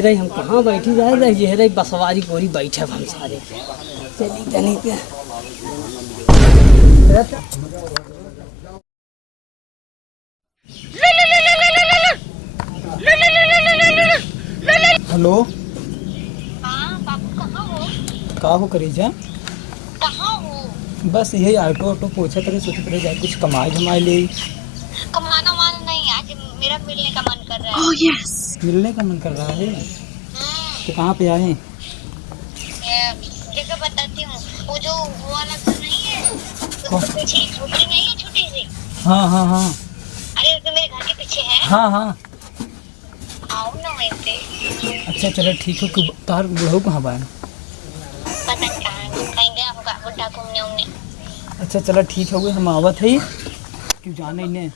रही हम कहाँ बैठी जा रहे ये रही बसवारी कोरी बैठे हम सारे चली तनी पे हेलो। हाँ बाबू कहाँ हो? का हो करी जा? कहाँ हो? बस यही ऑटो ऑटो पूछा तेरे सोच रहे जाए कुछ कमाई धमाई ले। कमाना वाना नहीं, आज मेरा मिलने का मन कर रहा है। Oh yes. मिलने का मन कर रहा है तो कहाँ पे आए? जगह बताती हूँ, वो जो वो वाला घर नहीं है, उसके पीछे एक झोपड़ी नहीं है छोटी सी? हाँ हाँ हाँ। अरे तो मेरे घर के पीछे है। हाँ हाँ। आओ ना वैसे। अच्छा चलो ठीक है। तार बुढ़ऊ कहाँ बाए? पता नहीं कहीं गया होगा बुढ़ा घूमने उमने। अच्छा चलो ठीक है हम आवत है क्यों जाने इन्हें।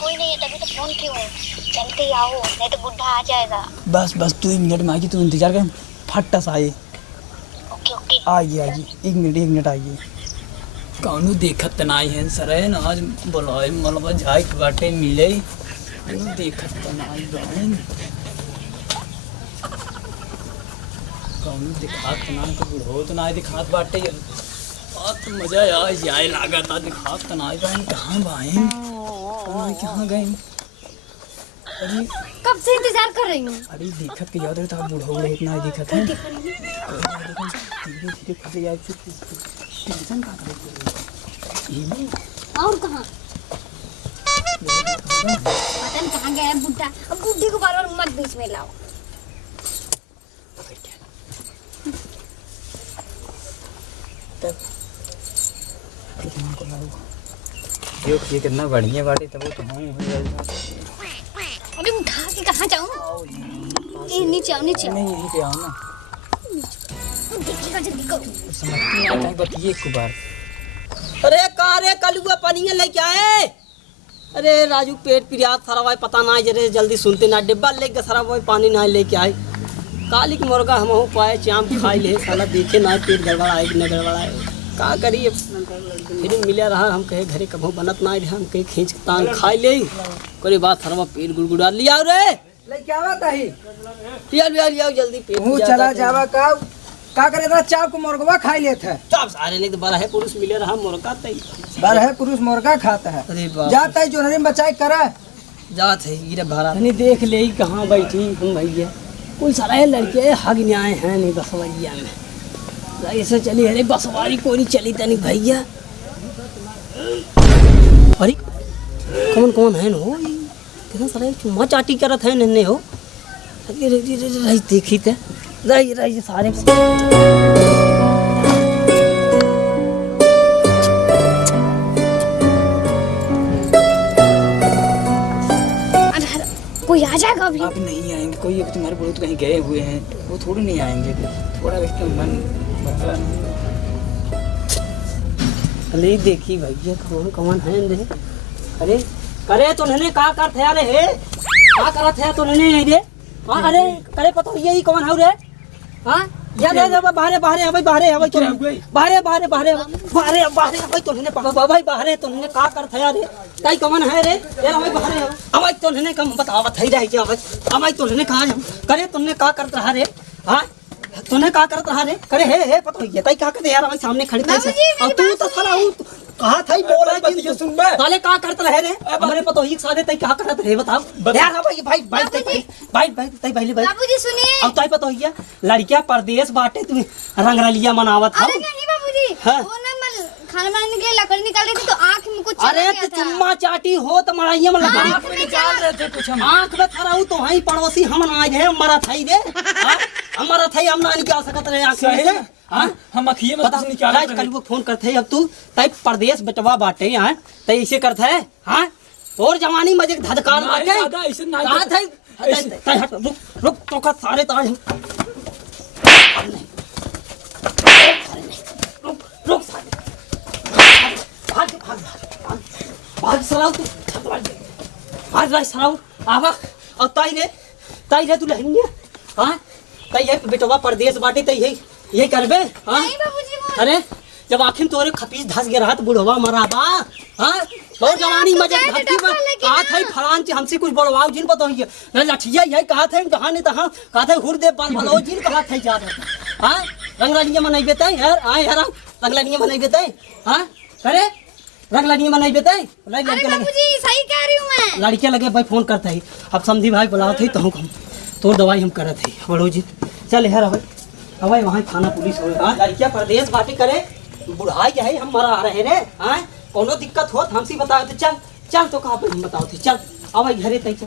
कोई नहीं है तभी तो फोन क्यों? जल्दी आओ नहीं तो बुढ़ा आ जाएगा। बस बस तू 1 मिनट में आएगी, तू इंतजार कर। फटस आए। Okay okay. आइए 1 मिनट आइए। कौनू देखत नहीं है सर न आज बोलाए मलबा जाए के बाटे मिले देखत नहीं बहन कौनू दिखात ना तो बुढ़ो तो ना दिखात बाटे बात मजा आए लागत आ दिखात ना बहन कहाँ बाहन कहाँ गए? अरे कब से इंतजार कर रही हूँ। अरे देखत के याद रहता बुढ़ो इतना दिखत है धीरे धीरे फंसे यार टेंशन का करे और कहाँ पता नहीं कहाँ गया है बुढ़ा। अब बुढ़ी को बार बार मत बीच में लाओ। ये कितना बढ़िया बाटे तब तो हम अरे उठा के कहाँ जाऊँ? ये नीचे आओ नीचे आओ। नहीं यहीं पे आओ ना। देखिएगा जल्दी करो। समझती नहीं आता बतिए एक बार। अरे का रे कलुआ पनिया लेके आए? अरे राजू पेट पिरियात सारा भाई पता ना जरे जल्दी सुनते ना डिब्बा लेके सारा भाई पानी ना लेके आए काली की मुर्गा हम हो पाए चाम खाई ले साला देखे ना पेट गड़बड़ाए कि न गड़बड़ाए का करिए फिर मिले रहा हम कहे घरे कभू बनत ना रहे हम कहे खींच तान खाई ले कोई बात सारा पेट गुड़गुड़ा लिया रे क्या बात है? लिया जल्दी पेट हूँ चला जावा का करे था? चाव को मुर्गा खा लेते है। सब सारे नहीं तो बड़ा है पुरुष मिले रहा मुर्गा तई बार है पुरुष मुर्गा खाता है। अरे बाप जाता है जो नरीम बचाए करा जात है गिरे भरा नहीं देख ले कहाँ बैठी हम भैया कोई सारा लड़के हग न्याय हैं नहीं बसवरिया में ऐसे चली अरे बसवारी कोई चली तनी भैया। अरे कौन कौन है नो कितना सारा चुम्मा चाटी करत है नन्हे हो रही देखी थे रही सारे कोई आ जाएगा अभी। आप नहीं आएंगे कोई अभी तुम्हारे बुढ़ो तो कहीं गए हुए हैं वो थोड़े नहीं आएंगे थोड़ा इसका मन बदला नहीं। अरे देखी भैया कौन कौन है रे अरे करे तो नन्हे का कर थे अरे हे का करत है तो नन्हे रे हाँ अरे करे पता यही कौन है रे हाँ यार बाहरे हवे तो बाहरे हवे तो ने भाई बाहरे तो ने का कर थया रे काई कौन है रे यार हवे बाहरे हवे तो ने कम बतावत है रही के हवे तो ने कहा करे तुमने का करत रहा रे हां तूने का करत रहा रे करे हे पता है ताई का करते यार हवे सामने खड़ी थी और तू तो साला कहा था बोल रही है सुन बे साले का करत रहे रे हमारे पता ही सादे तई का करत रहे बताओ यार भाई पहले भाई बाबूजी सुनिए। अब ताई पता है लड़कियां परदेश बाटे तू रंगरलिया मनावत अरे नहीं बाबूजी वो ना मैं खाना बनाने के लिए लकड़ी निकाल रही थी तो आँख में कुछ अरे तो चुम्मा चाटी हो तो मराइया में लगा आँख में निकाल रहे थे कुछ हम। आँख में खड़ा हूँ तो वहीं पड़ोसी हम ना है हमारा थाई रे हमारा थाई हम ना निकाल सकत रहे आँख में हम अखिए में कुछ निकाल रहे कल वो फोन करते है अब तू तई परदेश बटवा बाटे यहाँ तई ऐसे करते है हाँ और जवानी मजे धधकार बाटे ऐसे नहीं कहाँ थाई हट रुक तो का सारे ताज रुक सारे भाग सराउ तू भाग भाई सराउ आवा और ताई रे तू लहंगिया हाँ ताई ये बेटवा परदेश बाटे तई यही करबे हाँ नहीं बाबूजी वो अरे जब आखिर तोरे खपीस धस गया रहा तो बुढ़वा मरा बा। हाँ बहुत जवानी मजे धरती में कहा था फलान चे हमसे कुछ बड़वाओ जिन पता ही न लठिया यही कहा था कहा नहीं तहाँ कहा था हुर दे पाल भलो जिन कहा था जा रहा। हाँ रंगलानिया मनाई बेते यार आए यार रंगलानिया मनाई बेते। हाँ अरे रंगलानिया मनाई बेते अरे बाबूजी सही कह रही हूँ मैं। लड़कियां लगे भाई फोन करते ही अब समझी भाई बुलाओ थे तो हम तो दवाई हम करत है बड़ो जी चल यार अब वहाँ थाना पुलिस हो। हाँ लड़कियां परदेश बाटी करे बुढ़ाई है हम मरा रहे रे। हाँ कोनो दिक्कत हो हमसे बताओ तो चल चल तो कहाँ पे हम बताओ थे चल अब घरे तय